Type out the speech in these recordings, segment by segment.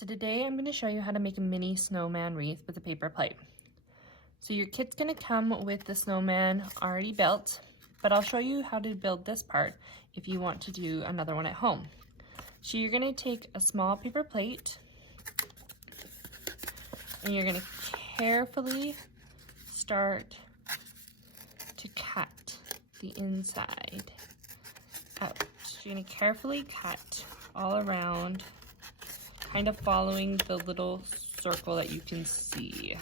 So today I'm going to show you how to make a mini snowman wreath with a paper plate. So your kit's going to come with the snowman already built, but I'll show you how to build this part if you want to do another one at home. So you're going to take a small paper plate and you're going to carefully start to cut the inside out. So you're going to carefully cut all around, kind of following the little circle that you can see.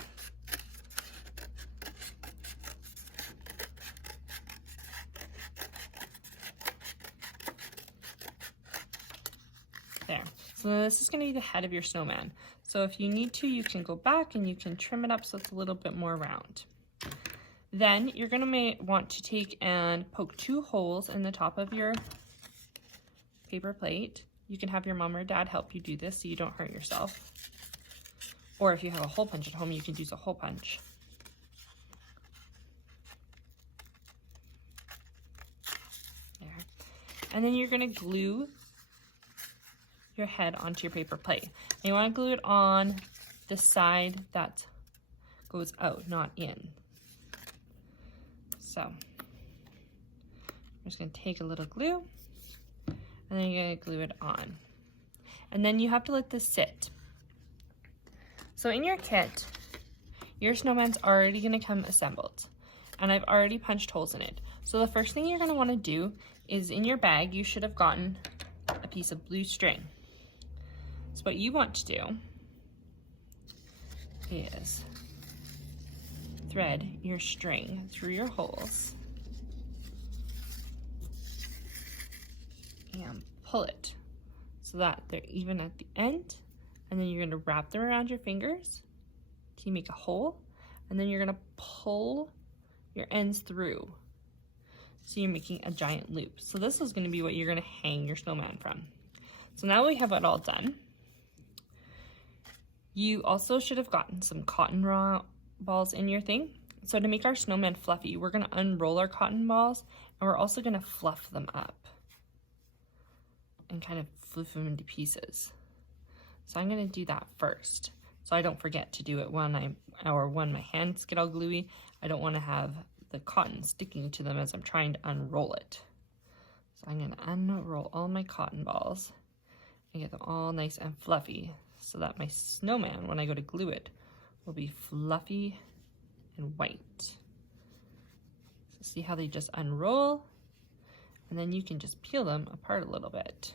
There. So this is going to be the head of your snowman. So if you need to, you can go back and you can trim it up so it's a little bit more round. Then you're going to want to take and poke 2 holes in the top of your paper plate. You can have your mom or dad help you do this so you don't hurt yourself. Or if you have a hole punch at home, you can use a hole punch. There. And then you're going to glue your head onto your paper plate. And you want to glue it on the side that goes out, not in. So I'm just going to take a little glue and then you're going to glue it on. And then you have to let this sit. So in your kit, your snowman's already going to come assembled, and I've already punched holes in it. So the first thing you're going to want to do is, in your bag, you should have gotten a piece of blue string. So what you want to do is thread your string through your holes and pull it so that they're even at the end, and then you're going to wrap them around your fingers till you make a hole, and then you're going to pull your ends through so you're making a giant loop. So this is going to be what you're going to hang your snowman from. So now we have it all done. You also should have gotten some cotton balls in your thing. So to make our snowman fluffy, we're going to unroll our cotton balls, and we're also going to fluff them up and kind of flip them into pieces. So I'm going to do that first, so I don't forget to do it when my hands get all gluey. I don't want to have the cotton sticking to them as I'm trying to unroll it. So I'm going to unroll all my cotton balls and get them all nice and fluffy so that my snowman, when I go to glue it, will be fluffy and white. So see how they just unroll? And then you can just peel them apart a little bit.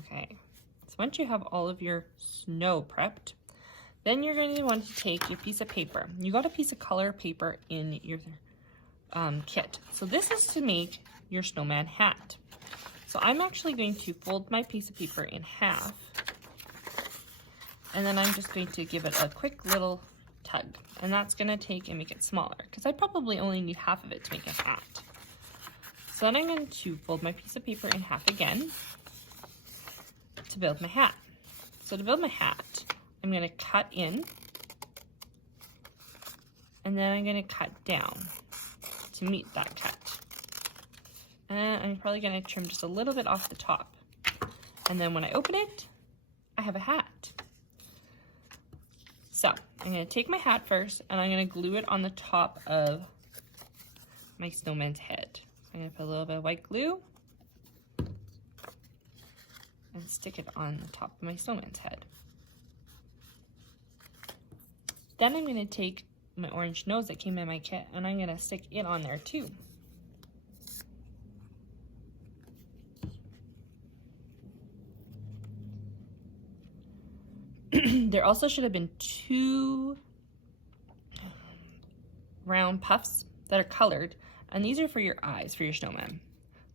Okay, so once you have all of your snow prepped, then you're going to want to take your piece of paper. You got a piece of color paper in your kit. So this is to make your snowman hat. So I'm actually going to fold my piece of paper in half, and then I'm just going to give it a quick little tug, and that's going to take and make it smaller, because I probably only need half of it to make a hat. So then I'm going to fold my piece of paper in half again to build my hat. So to build my hat, I'm going to cut in, and then I'm going to cut down to meet that cut. And I'm probably going to trim just a little bit off the top. And then when I open it, I have a hat. So I'm going to take my hat first, and I'm going to glue it on the top of my snowman's head. I'm going to put a little bit of white glue and stick it on the top of my snowman's head. Then I'm going to take my orange nose that came in my kit, and I'm going to stick it on there too. There also should have been 2 round puffs that are colored, and these are for your eyes, for your snowman.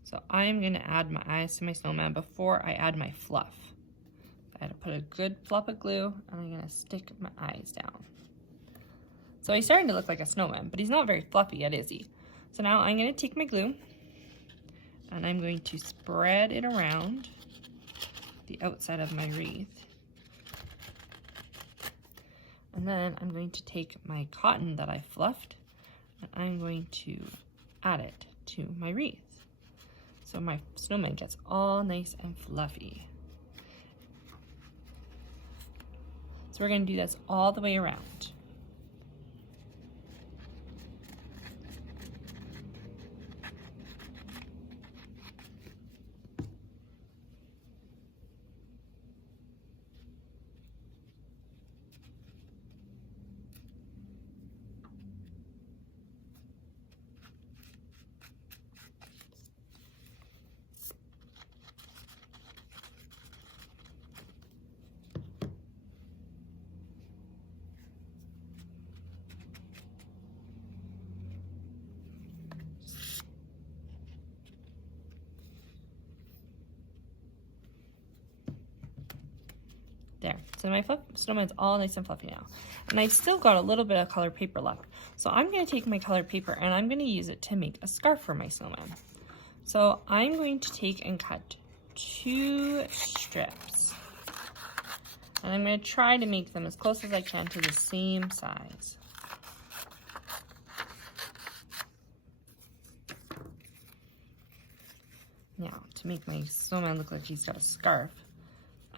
So I'm going to add my eyes to my snowman before I add my fluff. I had to put a good flop of glue, and I'm going to stick my eyes down. So he's starting to look like a snowman, but he's not very fluffy yet, is he? So now I'm going to take my glue, and I'm going to spread it around the outside of my wreath. And then I'm going to take my cotton that I fluffed, and I'm going to add it to my wreath. So my snowman gets all nice and fluffy. So we're going to do this all the way around. There, so my snowman's all nice and fluffy now. And I've still got a little bit of colored paper left. So I'm gonna take my colored paper and I'm gonna use it to make a scarf for my snowman. So I'm going to take and cut 2 strips. And I'm gonna try to make them as close as I can to the same size. Now, to make my snowman look like he's got a scarf,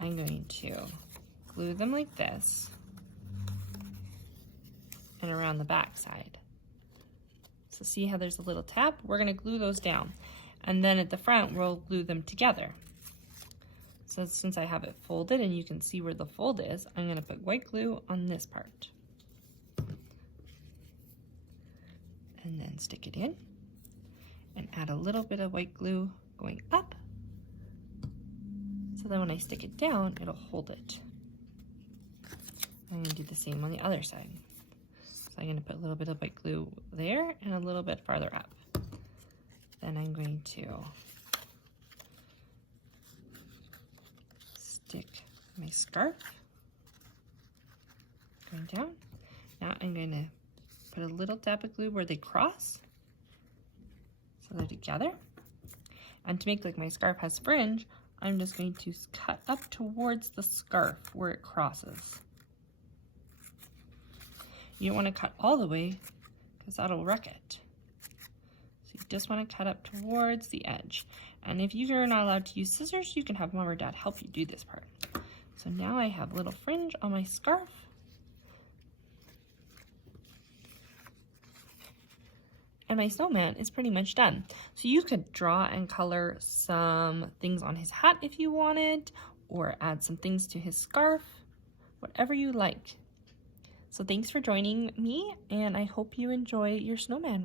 I'm going to glue them like this and around the back side. So see how there's a little tab? We're going to glue those down. And then at the front, we'll glue them together. So since I have it folded and you can see where the fold is, I'm going to put white glue on this part. And then stick it in and add a little bit of white glue going up. So then when I stick it down, it'll hold it. I'm going to do the same on the other side. So I'm going to put a little bit of white glue there and a little bit farther up. Then I'm going to stick my scarf going down. Now I'm going to put a little dab of glue where they cross so they're together. And to make like my scarf has fringe, I'm just going to cut up towards the scarf where it crosses. You don't want to cut all the way because that'll wreck it. So you just want to cut up towards the edge. And if you're not allowed to use scissors, you can have mom or dad help you do this part. So now I have a little fringe on my scarf. And my snowman is pretty much done. So you could draw and color some things on his hat if you wanted, or add some things to his scarf, whatever you like. So thanks for joining me, and I hope you enjoy your snowman.